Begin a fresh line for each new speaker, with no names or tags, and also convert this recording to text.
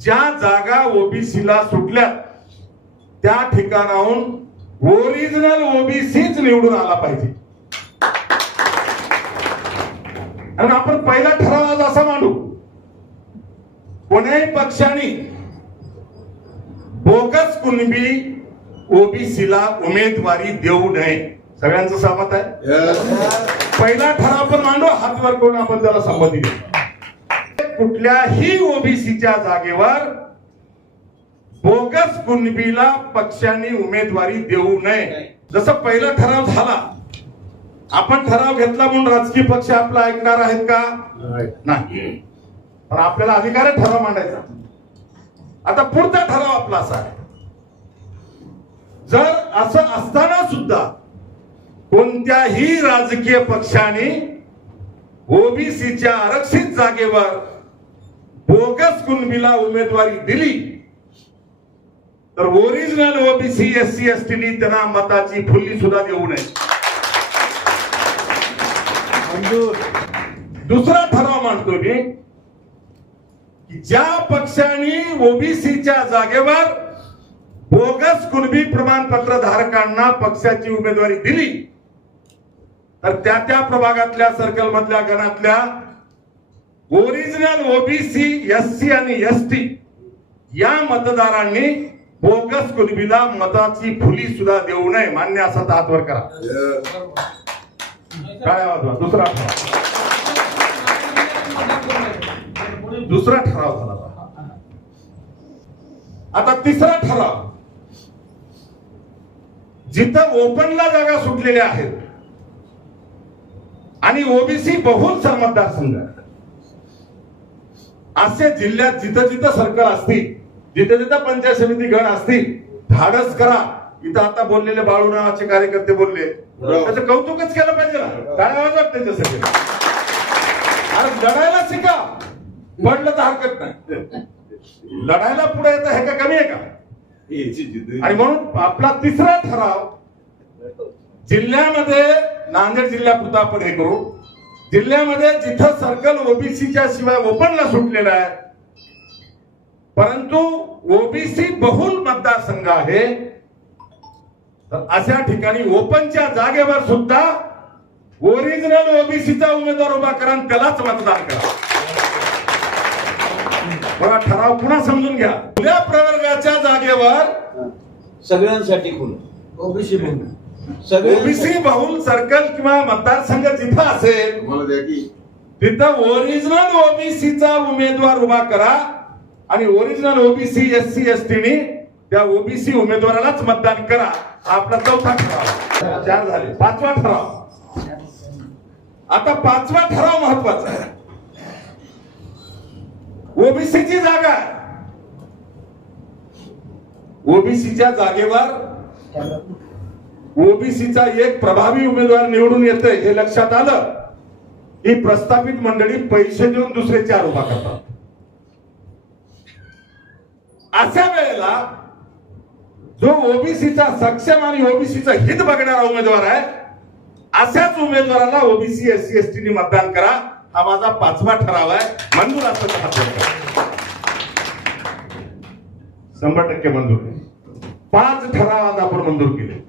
ज्या जागा ओबीसीला सुटल्या त्या ठिकाणाहून ओरिजिनल ओबीसीच निवडून आला पाहिजे. आणि आपण पहिला ठराव आज असा मांडू. कोण्याही पक्षाने बोगस कुणबी ओबीसीला उमेदवारी देऊ नये. सगळ्यांचं सहमत आहे? पहिला ठराव पण मांडू हात वर करून आपण त्याला संमती देऊ. कुठल्याही ओबीसीच्या जागेवर बोगस कुणबीला पक्षांनी उमेदवारी देऊ नये. जसं पहिला ठराव झाला. आपण ठराव घेतला म्हणून राजकीय पक्ष आपला ऐकणार आहेत का? नाही. पण आपल्याला अधिकार आहे ठराव मांडायचा. आता पुढचा ठराव आपला असा आहे. जर असं असताना सुद्धा कोणत्याही राजकीय पक्षाने ओबीसीच्या आरक्षित जागेवर बोगस कुणबीला उमेदवारी दिली. तर original OBC S C S टीनी त्यांना मताची फुल्ली सुद्धा देऊ नये. दुसरा ठराव मांडतो मी की ज्या पक्षाने ओबीसीच्या जागेवर बोगस कुणबी प्रमाणपत्र धारकांना पक्षाची उमेदवारी दिली तर त्या त्या प्रभागातल्या सर्कल मधल्या गणातल्या ओरिजिनल ओबीसी एस सी आणि एस टी या मतदारांनी बोगस कुलबीला मताची फुली सुद्धा देऊ नये. मान्य असा तर करा. काय दुसरा ठराव. दुसरा ठराव झाला आता तिसरा ठराव. जिथं ओपनला जागा सुटलेल्या आहेत आणि ओबीसी बहुल मतदारसंघ आहे. असे जिल्ह्यात जिथं जिथं सर्कल असतील जिथे जिथं पंचायत समिती गण असतील धाडस करा. इथं आता बोललेले बाळू नावाचे कार्यकर्ते बोलले. त्याचं कौतुकच केलं पाहिजे ना. काय आवाज त्याच्यासाठी. अरे लढायला शिका. पडलं तर हरकत नाही. लढायला पुढे येतं हे का कमी आहे का? आणि म्हणून आपला तिसरा ठराव जिल्ह्यामध्ये नांदेड जिल्ह्यापुरता आपण हे करू. जिल्ह्यामध्ये जिथं सर्कल ओबीसीच्या शिवाय ओपनला सुटलेला आहे परंतु ओबीसी बहुल मतदारसंघ आहे तर अशा ठिकाणी ओपनच्या जागेवर सुद्धा ओरिजिनल ओबीसीचा उमेदवार उभा करा त्यालाच मतदान करा. बघा ठराव पुन्हा समजून घ्या. खुल्या प्रवर्गाच्या जागेवर
सगळ्यांसाठी खुलं
ओबीसी
ओबीसी बहुल सर्कल किंवा मतदारसंघ जिथं असेल
मला
तिथं ओरिजिनल ओबीसीचा उमेदवार उभा करा. आणि original OBC S C S टीने त्या ओबीसी उमेदवारालाच मतदान करा. आपला चौथा ठराव. चार झाले. पाचवा ठराव. आता पाचवा ठराव महत्त्वाचा आहे. ओबीसीची जागा ओबीसीच्या जागेवर ओबीसीचा एक प्रभावी उमेदवार निवडून येतोय हे लक्षात आलं. ही प्रस्थापित मंडळी पैसे देऊन दुसरे चार उभा करतात. अशा वेळेला जो ओबीसीचा सक्षम आणि ओबीसीचा हित बघणारा उमेदवार आहे अशाच उमेदवाराला OBC S C S T मतदान करा. हा माझा पाचवा ठराव आहे. मंजूर असं शंभर टक्के मंजूर. पाच ठराव आज आपण मंजूर केले.